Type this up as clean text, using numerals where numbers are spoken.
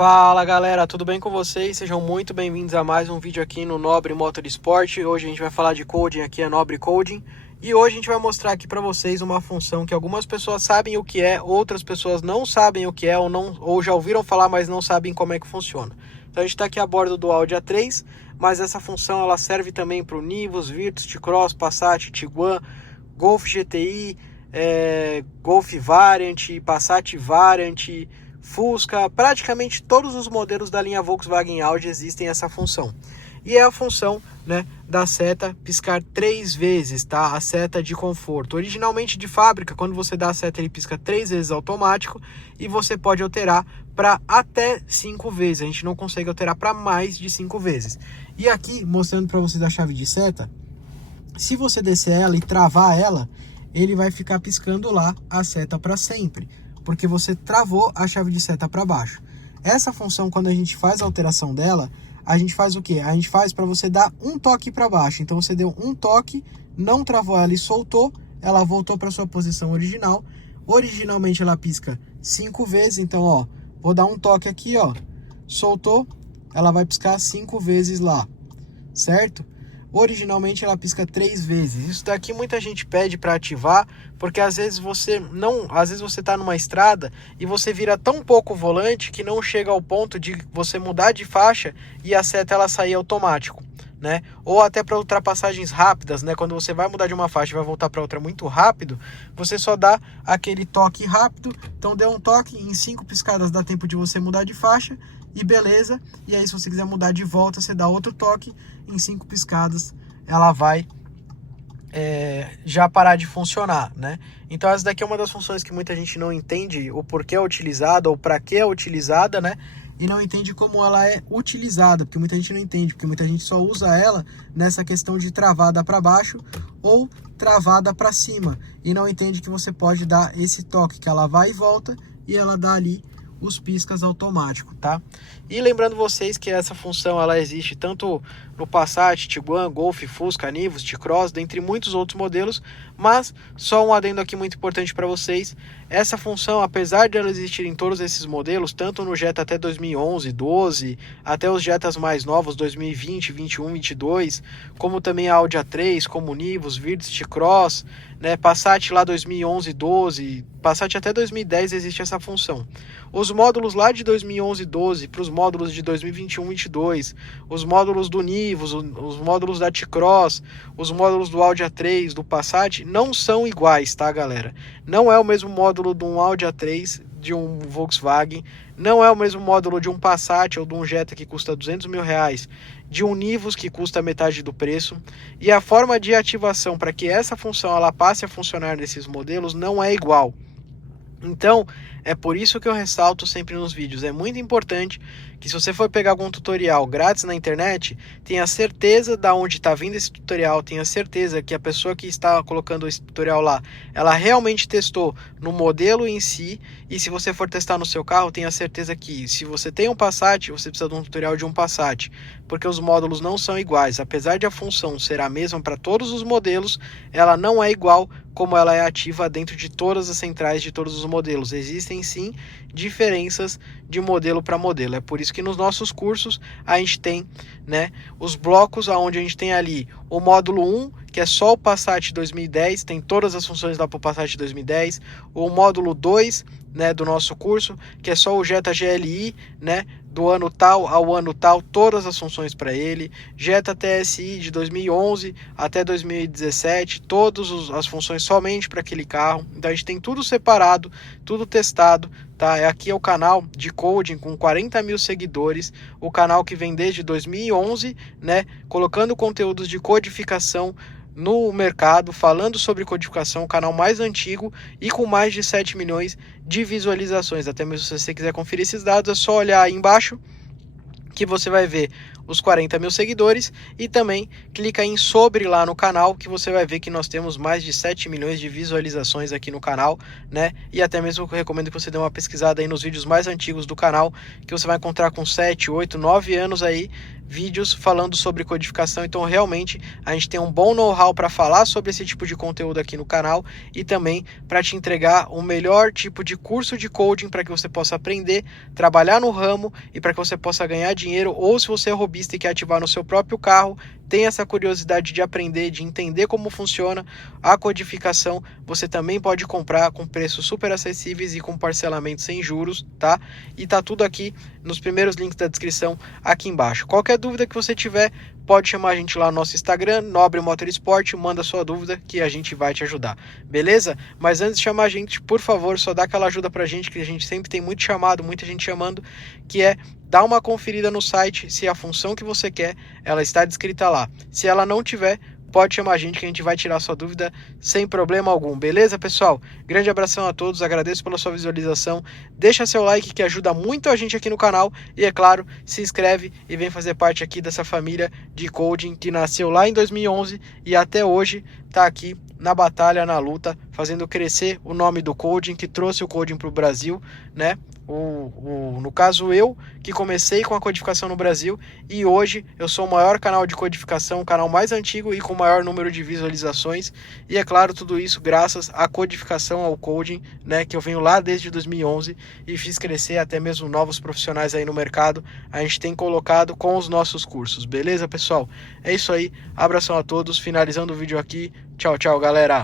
Fala galera, tudo bem com vocês? Sejam muito bem-vindos a mais um vídeo aqui no Nobre Motorsport. Hoje a gente vai falar de coding, aqui é Nobre Coding. E hoje a gente vai mostrar aqui para vocês uma função que algumas pessoas sabem o que é, outras pessoas não sabem o que é ou já ouviram falar, mas não sabem como é que funciona. Então a gente está aqui a bordo do Audi A3, mas essa função ela serve também para o Nivus, Virtus, T-Cross, Passat, Tiguan, Golf GTI, Golf Variant, Passat Variant, Fusca, praticamente todos os modelos da linha Volkswagen e Audi existem essa função. E é a função, né, da seta piscar 3 vezes, tá? A seta de conforto. Originalmente de fábrica, quando você dá a seta, ele pisca 3 vezes automático e você pode alterar para até 5 vezes. A gente não consegue alterar para mais de 5 vezes. E aqui, mostrando para vocês a chave de seta, se você descer ela e travar ela, ele vai ficar piscando lá a seta para sempre, porque você travou a chave de seta para baixo. Essa função, quando a gente faz a alteração dela, a gente faz o que? A gente faz para você dar um toque para baixo. Então você deu um toque, não travou ela e soltou, ela voltou para sua posição original. Originalmente ela pisca 5 vezes, então ó, vou dar um toque aqui, ó, soltou, ela vai piscar 5 vezes lá, certo? Originalmente ela pisca 3 vezes. Isso daqui muita gente pede para ativar, porque às vezes você está numa estrada e você vira tão pouco o volante que não chega ao ponto de você mudar de faixa e a seta ela sair automático, né? Ou até para ultrapassagens rápidas, né? Quando você vai mudar de uma faixa e vai voltar para outra muito rápido, você só dá aquele toque rápido. Então deu um toque, em 5 piscadas dá tempo de você mudar de faixa e beleza. E aí se você quiser mudar de volta, você dá outro toque, em 5 piscadas ela vai já parar de funcionar, né? Então essa daqui é uma das funções que muita gente não entende o porquê é utilizada ou para que é utilizada, né? E não entende como ela é utilizada, porque muita gente não entende, porque muita gente só usa ela nessa questão de travada para baixo ou travada para cima, e não entende que você pode dar esse toque, que ela vai e volta, e ela dá ali os piscas automáticos, tá? E lembrando vocês que essa função ela existe tanto no Passat, Tiguan, Golf, Fusca, Nivus, T-Cross, dentre muitos outros modelos, mas só um adendo aqui muito importante para vocês: essa função, apesar de ela existir em todos esses modelos, tanto no Jetta até 2011, 12, até os Jettas mais novos 2020, 21, 22, como também a Audi A3, como Nivus, Virtus, T-Cross, né, Passat lá 2011, 12, Passat até 2010 existe essa função. Os módulos lá de 2011, 12 para os módulos de 2021, 22, os módulos do Nivus, os módulos da T-Cross, os módulos do Audi A3, do Passat, não são iguais, tá, galera? Não é o mesmo módulo de um Audi A3, de um Volkswagen, não é o mesmo módulo de um Passat ou de um Jetta que custa 200 mil reais, de um Nivus que custa metade do preço, e a forma de ativação para que essa função ela passe a funcionar nesses modelos não é igual. Então, é por isso que eu ressalto sempre nos vídeos, é muito importante que se você for pegar algum tutorial grátis na internet, tenha certeza de onde está vindo esse tutorial, tenha certeza que a pessoa que está colocando esse tutorial lá, ela realmente testou no modelo em si, e se você for testar no seu carro, tenha certeza que se você tem um Passat, você precisa de um tutorial de um Passat, porque os módulos não são iguais, apesar de a função ser a mesma para todos os modelos, ela não é igual como ela é ativa dentro de todas as centrais de todos os modelos. Existem sim diferenças de modelo para modelo. É por isso que nos nossos cursos a gente tem, né, os blocos onde a gente tem ali o módulo 1, que é só o Passat 2010, tem todas as funções lá para o Passat 2010, o módulo 2, né, do nosso curso, que é só o Jetta GLI, né, do ano tal ao ano tal, todas as funções para ele, Jetta TSI de 2011 até 2017, todas as funções somente para aquele carro. Então a gente tem tudo separado, tudo testado, tá? Aqui é o canal de coding com 40 mil seguidores, o canal que vem desde 2011, né, colocando conteúdos de codificação no mercado, falando sobre codificação, o canal mais antigo e com mais de 7 milhões de visualizações. Até mesmo se você quiser conferir esses dados, é só olhar aí embaixo que você vai ver os 40 mil seguidores, e também clica em sobre lá no canal, que você vai ver que nós temos mais de 7 milhões de visualizações aqui no canal, né? E até mesmo eu recomendo que você dê uma pesquisada aí nos vídeos mais antigos do canal, que você vai encontrar com 7, 8, 9 anos aí, vídeos falando sobre codificação, então realmente a gente tem um bom know-how para falar sobre esse tipo de conteúdo aqui no canal e também para te entregar o melhor tipo de curso de coding para que você possa aprender, trabalhar no ramo e para que você possa ganhar dinheiro, ou se você é hobbyista e quer ativar no seu próprio carro, tem essa curiosidade de aprender, de entender como funciona a codificação, você também pode comprar com preços super acessíveis e com parcelamento sem juros, tá? E tá tudo aqui nos primeiros links da descrição aqui embaixo. Qualquer dúvida que você tiver, pode chamar a gente lá no nosso Instagram, Nobre Motorsport, manda sua dúvida que a gente vai te ajudar, beleza? Mas antes de chamar a gente, por favor, só dá aquela ajuda pra gente, que a gente sempre tem muito chamado, muita gente chamando, que é dar uma conferida no site se a função que você quer, ela está descrita lá. Se ela não tiver, pode chamar a gente que a gente vai tirar sua dúvida sem problema algum, beleza, pessoal? Grande abração a todos, agradeço pela sua visualização, deixa seu like que ajuda muito a gente aqui no canal e, é claro, se inscreve e vem fazer parte aqui dessa família de coding que nasceu lá em 2011 e até hoje está aqui na batalha, na luta, fazendo crescer o nome do coding, que trouxe o coding para o Brasil, né? No caso, eu que comecei com a codificação no Brasil e hoje eu sou o maior canal de codificação, o canal mais antigo e com o maior número de visualizações, e é claro, tudo isso graças à codificação, ao coding, né, que eu venho lá desde 2011 e fiz crescer até mesmo novos profissionais aí no mercado, a gente tem colocado com os nossos cursos, beleza, pessoal? É isso aí, abração a todos, finalizando o vídeo aqui, tchau, tchau, galera!